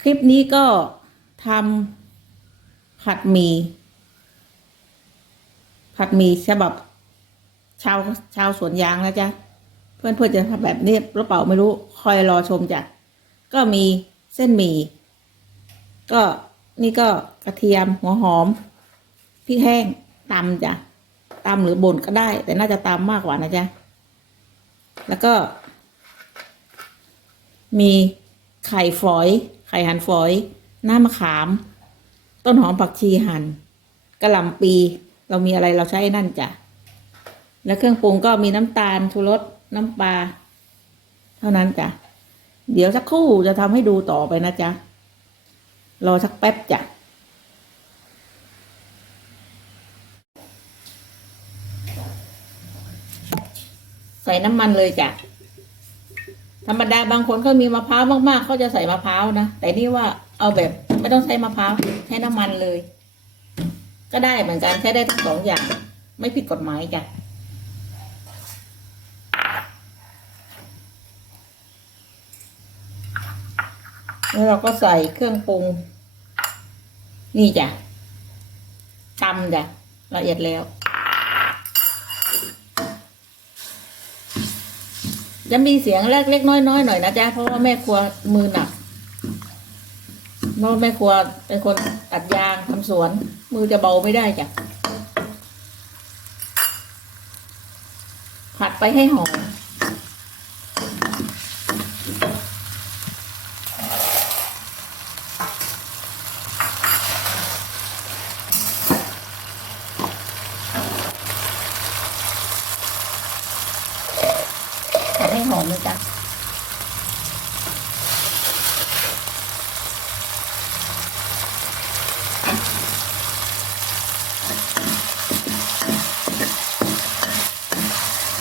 คลิปนี้ก็ทำผัดหมี่ผัดหมี่ฉบับ ชาวชาวสวนยางนะจ๊ะ เพื่อนเพื่อนจะทำแบบนี้หรือเปล่าไม่รู้คอยรอชมจ้ะ ก็มีเส้นหมี่ก็นี่ก็กระเทียมหัวหอมพริกแห้งตำจ้ะตำหรือบ่นก็ได้ แต่น่าจะตำมากกว่านะจ๊ะ แล้วก็ มีไข่ฝอย ไข่หั่นฝอย หน้ำมะขาม ต้นหอมผักชีหั่นกระหล่ำปี เรามีอะไรเราใช้นั่นจ้ะ แล้วเครื่องปรุงก็มีน้ำตาลชูรสน้ำปลาเท่านั้นจ้ะ เดี๋ยวสักครู่จะทำให้ดูต่อไปนะจ๊ะ รอสักแป๊บจ้ะใส่น้ำมันเลยจ้ะ ธรรมดาบางคนเขามีมะพร้าวมากๆเขาจะใส่มะพร้าวนะแต่นี่ว่าเอาแบบไม่ต้องใช้มะพร้าวใช้น้ำมันเลย ก็ได้เหมือนกันใช้ได้ทั้งสองอย่าง ไม่ผิดกฎหมายจ้ะแล้วเราก็ใส่เครื่องปรุง นี่จ้ะตำจ้ะละเอียดแล้ว จะมีเสียงเล็กๆน้อยๆหน่อยนะจ๊ะเพราะว่าแม่ครัวมือหนักเพราะแม่ครัวเป็นคนตัดยางทำสวน มือจะเบาไม่ได้จ้ะผัดไปให้หอมผัด จ้ะ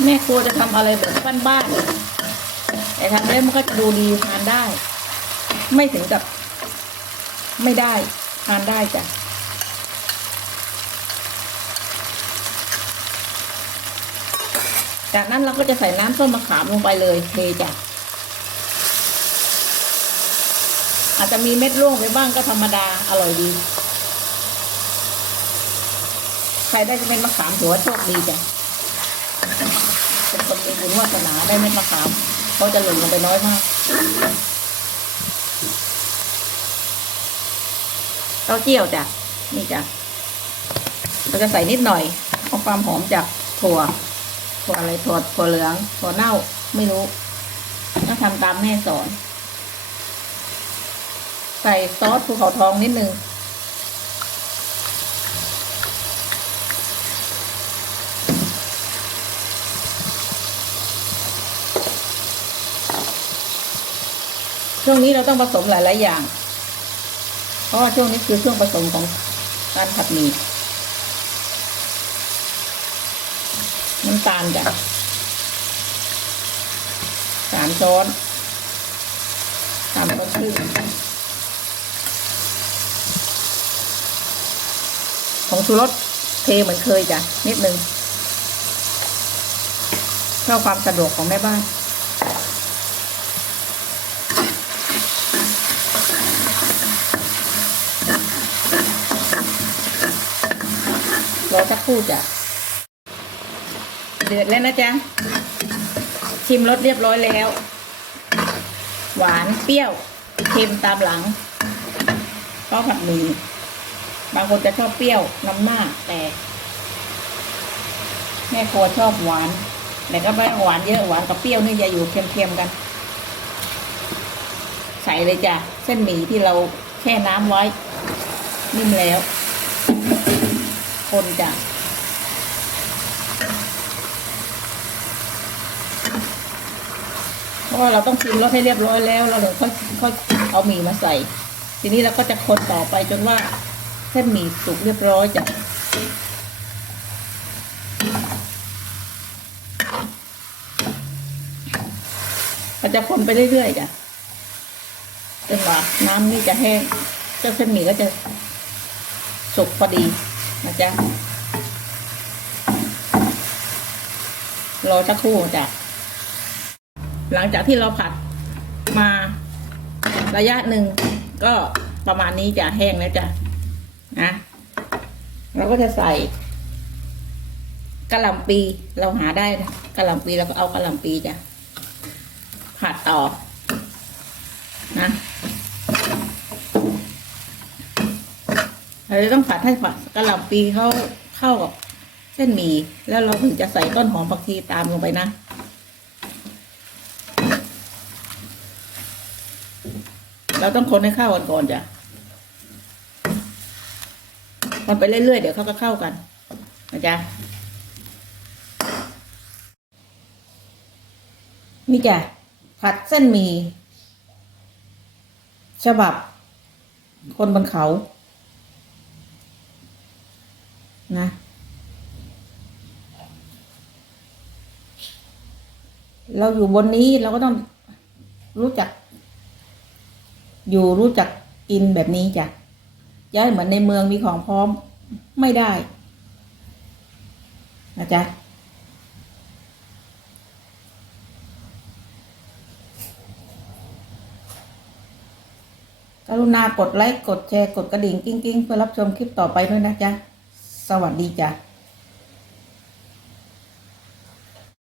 แม่ครัวจะทำอะไรแบบบ้านๆแต่ทำแล้วมันก็จะดูดีทานได้ ไม่ถึงกับ ไม่ได้ทานได้จ้ะ จากนั้นเราก็จะใส่น้ำส้มมะขามลงไปเลยเทจ้ะอาจจะมีเม็ดร่วงไปบ้างก็ธรรมดาอร่อยดี ใครได้จะเป็นมะขามถือว่าโชคดีจ้ะเป็นคนมีบุญวาสนาได้เม็ดมะขามเขาจะหล่นลงไปน้อยมาก เต้าเจี้ยวจ้ะนี่จ้ะเราจะใส่นิดหน่อยเอาความหอมจากถั่ว ถั่วอะไรถั่วถั่วเหลืองถั่วเน่าไม่รู้ก็ทำตามแม่สอน ใส่ซอสภูเขาทองนิดนึงช่วงนี้เราต้องผสมหลาย ๆ อย่าง เพราะว่าช่วงนี้คือช่วงผสมของการผัดหมี่ำตาลจ้ะสามช้อนสามช้อนครึ่งของชูรสเทเหมือนเคยจ้ะ นิดนึงเพื่อความสะดวกของแม่บ้านรอสักครู่จ้ะ เดือดแล้วนะจ๊ะ ชิมรสเรียบร้อยแล้ว หวานเปรี้ยวเค็มตามหลังข้าวผัดหมี่บางคนจะชอบเปรี้ยวน้ำหน้าแต่ แม่ครัวชอบหวาน แต่ก็ไม่หวานเยอะหวานกับเปรี้ยวนี่จะอยู่เค็มๆกัน ใส่เลยจ้ะเส้นหมี่ที่เราแช่น้ำไว้ นิ่มแล้ว คนจ้ะ เพ ราะว่าเราต้องชิมรสให้เรียบร้อยแล้วเราถึงค่อยค่อยเอาหมี่มาใส่ ทีนี้เราก็จะคนต่อไปจนว่าเส้นหมี่สุกเรียบร้อยจ้ะเราจะคนไปเรื่อยๆจ้ะจนกว่าน้ำนี่จะแห้งเจ้าเส้นหมี่ก็จะสุกพอดีนะจ๊ะรอสักครู่จ้ะ หลังจากที่เราผัดมาระยะหนึ่งก็ประมาณนี้จะแห้งแล้วจ้ะนะเราก็จะใส่กะหล่ำปีเราหาได้นะกะหล่ำปีเราก็เอากะหล่ำปีจ้ะผัดต่อนะเราจะต้องผัดให้ผัดกะหล่ำปีเขาเข้ากับเส้นหมี่แล้วเราถึงจะใส่ต้นหอมผักชีตามลงไปนะ เราต้องคนให้เข้ากันก่อนจ้ะคนไปเรื่อยๆเดี๋ยวเขาก็เข้ากันนะจ๊ะนี่จ้ะผัดเส้นหมี่ฉบับ คนบนเขา นะเราอยู่บนนี้เราก็ต้องรู้จัก อยู่รู้จักกินแบบนี้จ้ะย้ายเหมือนในเมืองมีของพร้อมไม่ได้นะจ๊ะกรุณากดไลค์ กดแชร์ กดกระดิ่งกิ้งกิ้งๆเพื่อรับชมคลิปต่อไปด้วยนะจ๊ะ สวัสดีจ้ะ